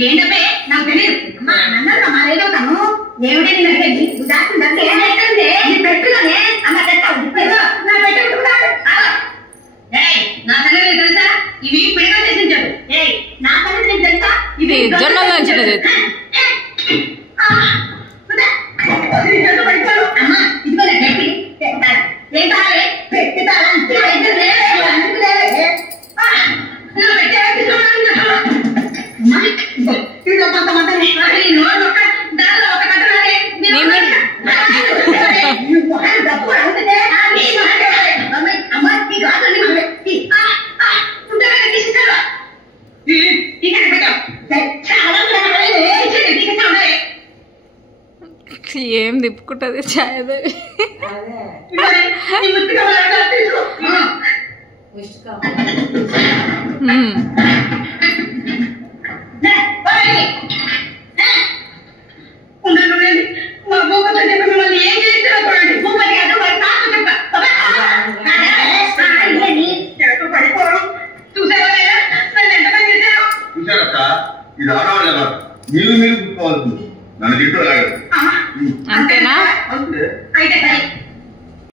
ఏంటంటే నాకు తెలియదు మా అన్నారు మారేదో తను ఏమిటని అడిగండి పెట్టుగానే అమ్మ నా సంగతి తెలుసా ఇవి పిడగా చేసించాడు నా సంగతి నీకు తెలుసా ఇవి జొన్నలు దంచినది అమ్మ ఇదిగో గట్టి ఏం కావాలి పెట్టుతారా ఏం తిప్పుకుంటది ఛాయదేవి ఇది ఆడవాళ్ళ మీరు నన్ను తింటూ అంతేనా అయితే